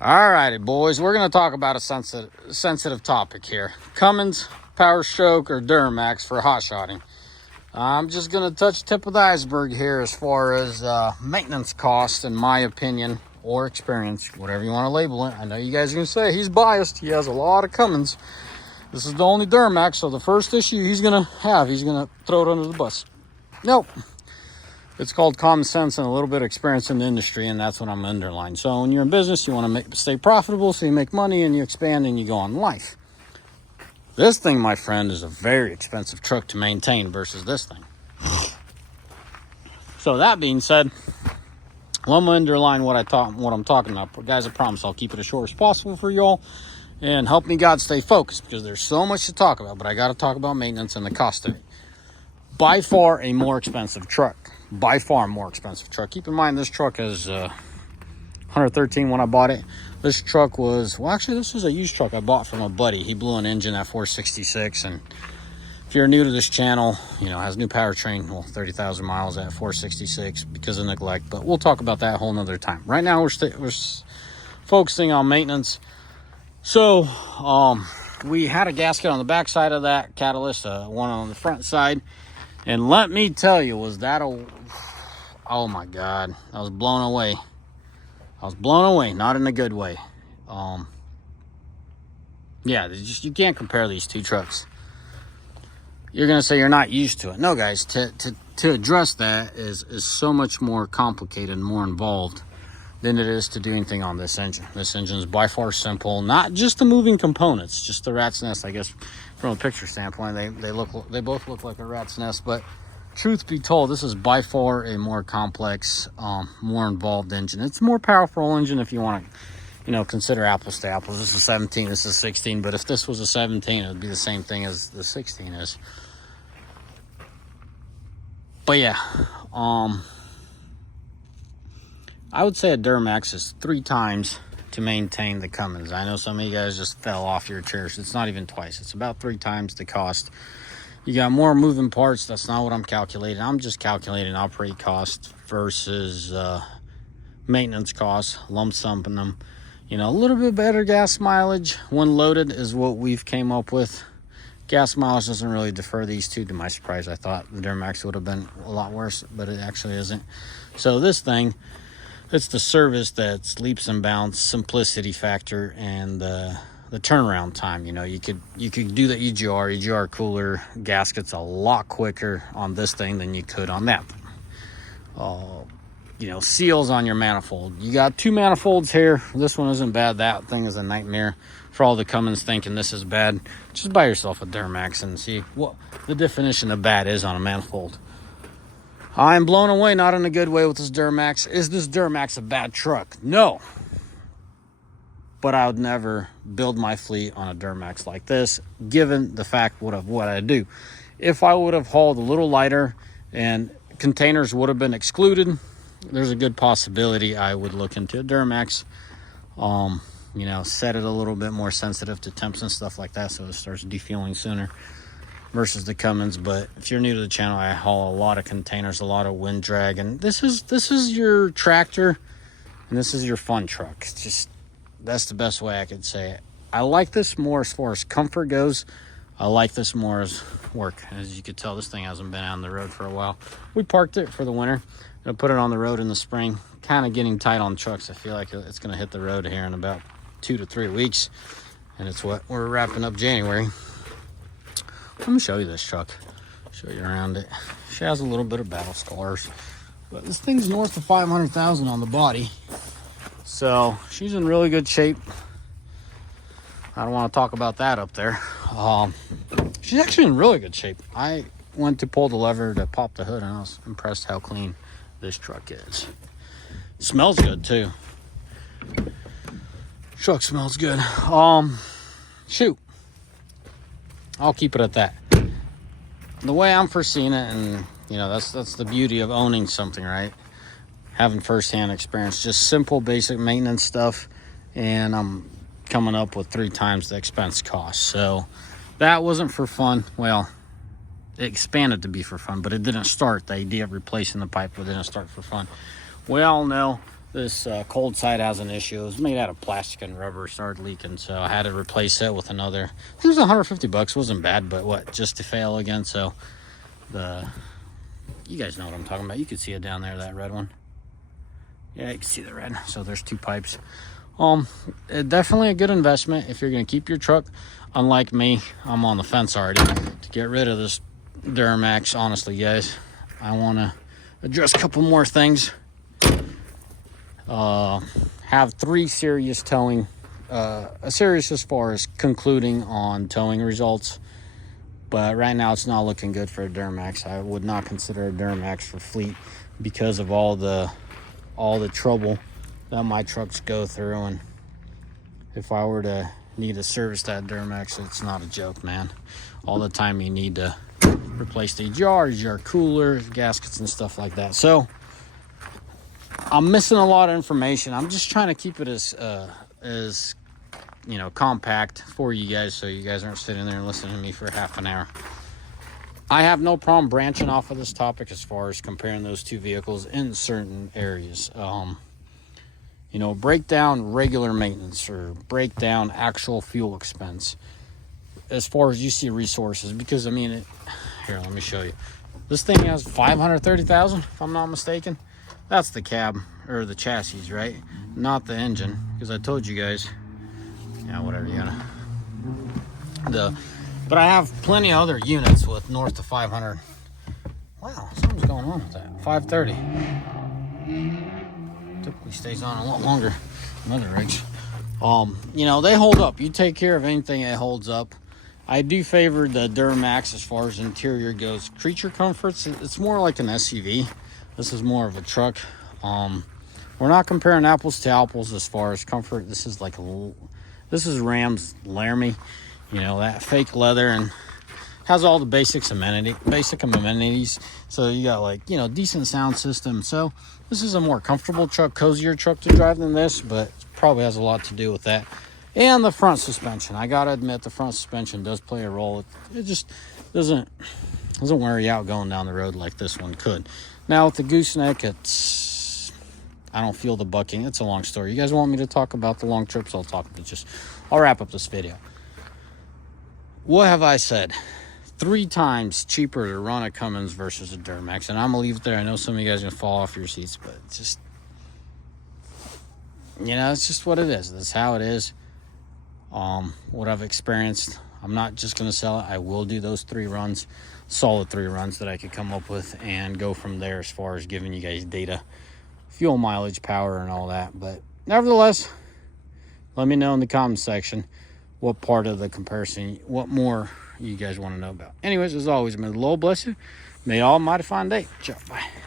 Alrighty, boys, we're going to talk about a sensitive topic here. Cummins, Power Stroke, or Duramax for hot shotting. I'm just going to touch the tip of the iceberg here as far as maintenance cost, in my opinion, or experience, whatever you want to label it. I know you guys are going to say he's biased. He has a lot of Cummins. This is the only Duramax, so the first issue he's going to throw it under the bus. Nope. It's called common sense and a little bit of experience in the industry, and that's what I'm underlining. So when you're in business, you want to stay profitable, so you make money and you expand and you go on life. This thing, my friend, is a very expensive truck to maintain versus this thing. So that being said, let me underline what I'm talking about. Guys, I promise I'll keep it as short as possible for y'all, and help me God stay focused, because there's so much to talk about, but I got to talk about maintenance and the cost of it. By far a more expensive truck. By far more expensive truck. Keep in mind, this truck is 113 when I bought it. This truck was, well, actually, this is a used truck I bought from a buddy. He blew an engine at 466, and if you're new to this channel, you know, has new powertrain, well, 30,000 miles at 466 because of neglect, but we'll talk about that a whole nother time. Right now, we're focusing on maintenance. So, we had a gasket on the back side of that catalyst, one on the front side. And let me tell you, oh my God, I was blown away. Not in a good way. Yeah, you can't compare these two trucks. You're gonna say you're not used to it. No, guys, to address that is so much more complicated and more involved than it is to do anything on this engine. This engine is by far simple. Not just the moving components, just the rat's nest, I guess. From a picture standpoint, they both look like a rat's nest, but truth be told, this is by far a more complex, more involved engine. It's a more powerful engine if you want to, you know, consider apples to apples. This is 17, this is 16, but if this was a 17, it would be the same thing as the 16 is. But yeah, I would say a Duramax is 3 times to maintain the Cummins. I know some of you guys just fell off your chairs. It's not even twice. It's about 3 times the cost. You got more moving parts. That's not what I'm calculating. I'm just calculating operate cost versus maintenance costs, lump summing them. You know, a little bit better gas mileage when loaded is what we've came up with. Gas mileage doesn't really defer these two. To my surprise, I thought the Duramax would have been a lot worse, but it actually isn't. So this thing, it's the service that's leaps and bounds, simplicity factor, and the turnaround time. You know, you could do the EGR cooler gaskets a lot quicker on this thing than you could on that thing. You know, seals on your manifold. You got 2 manifolds here. This one isn't bad. That thing is a nightmare. For all the Cummins thinking this is bad, just buy yourself a Duramax and see what the definition of bad is on a manifold. I'm blown away, not in a good way, with this Duramax. Is this Duramax a bad truck? No. But I would never build my fleet on a Duramax like this, given the fact of what I do. If I would have hauled a little lighter and containers would have been excluded, there's a good possibility I would look into a Duramax. You know, set it a little bit more sensitive to temps and stuff like that, so it starts defueling sooner versus the Cummins. But if you're new to the channel, I haul a lot of containers, a lot of wind drag, and this is your tractor and this is your fun truck. It's just, that's the best way I could say it. I like this more as far as comfort goes. I like this more as work. As you could tell, this thing hasn't been on the road for a while. We parked it for the winter. Gonna put it on the road in the spring. Kind of getting tight on trucks. I feel like it's gonna hit the road here in about 2 to 3 weeks, and it's what we're wrapping up January. Let me show you this truck. Show you around it. She has a little bit of battle scars, but this thing's north of 500,000 on the body, so she's in really good shape. I don't want to talk about that up there. She's actually in really good shape. I went to pull the lever to pop the hood, and I was impressed how clean this truck is. It smells good too. Truck smells good. Shoot, I'll keep it at that. The way I'm foreseeing it, and you know, that's the beauty of owning something, right? Having firsthand experience, just simple basic maintenance stuff, and I'm coming up with 3 times the expense cost. So that wasn't for fun. Well, it expanded to be for fun, but it didn't start. The idea of replacing the pipe didn't start for fun. We all know This cold side has an issue. It was made out of plastic and rubber, started leaking, so I had to replace it with another. I think it was 150 bucks. Wasn't bad, but what, just to fail again. So you guys know what I'm talking about. You can see it down there, that red one. Yeah, you can see the red. So there's 2 pipes. Definitely a good investment if you're going to keep your truck. Unlike me, I'm on the fence already to get rid of this Duramax. Honestly, guys, I want to address a couple more things. Have 3 serious towing, serious as far as concluding on towing results. But right now it's not looking good for a Duramax. I would not consider a Duramax for fleet because of all the trouble that my trucks go through. And if I were to need to service that Duramax, it's not a joke, man. All the time you need to replace the jars, your coolers, gaskets, and stuff like that. So I'm missing a lot of information. I'm just trying to keep it as compact for you guys, so you guys aren't sitting there and listening to me for half an hour. I have no problem branching off of this topic as far as comparing those 2 vehicles in certain areas. Break down regular maintenance or break down actual fuel expense as far as you see resources. Because here, let me show you. This thing has 530,000, if I'm not mistaken. That's the cab or the chassis, right? Not the engine, because I told you guys. Yeah, whatever you gotta. But I have plenty of other units with north of 500. Wow, something's going on with that. 530. Typically stays on a lot longer than other rigs. They hold up. You take care of anything that holds up. I do favor the Duramax as far as interior goes. Creature comforts, it's more like an SUV. This is more of a truck. We're not comparing apples to apples as far as comfort. This is Ram's Laramie, that fake leather, and has all the basic amenities. So you got decent sound system. So this is a more comfortable truck, cozier truck to drive than this, but it probably has a lot to do with that. And the front suspension. I gotta admit, the front suspension does play a role. It just doesn't wear you out going down the road like this one could. Now with the gooseneck, I don't feel the bucking. It's a long story. You guys want me to talk about the long trips? I'll wrap up this video. What have I said? 3 times cheaper to run a Cummins versus a Duramax. And I'm gonna leave it there. I know some of you guys are gonna fall off your seats, but it's just what it is. That's how it is. What I've experienced, I'm not just gonna sell it. I will do those 3 runs, solid 3 runs that I could come up with, and go from there as far as giving you guys data, fuel mileage, power, and all that. But nevertheless, let me know in the comments section what part of the comparison, what more you guys want to know about. Anyways, as always, may the Lord bless you. May all mighty fine day. Ciao. Bye.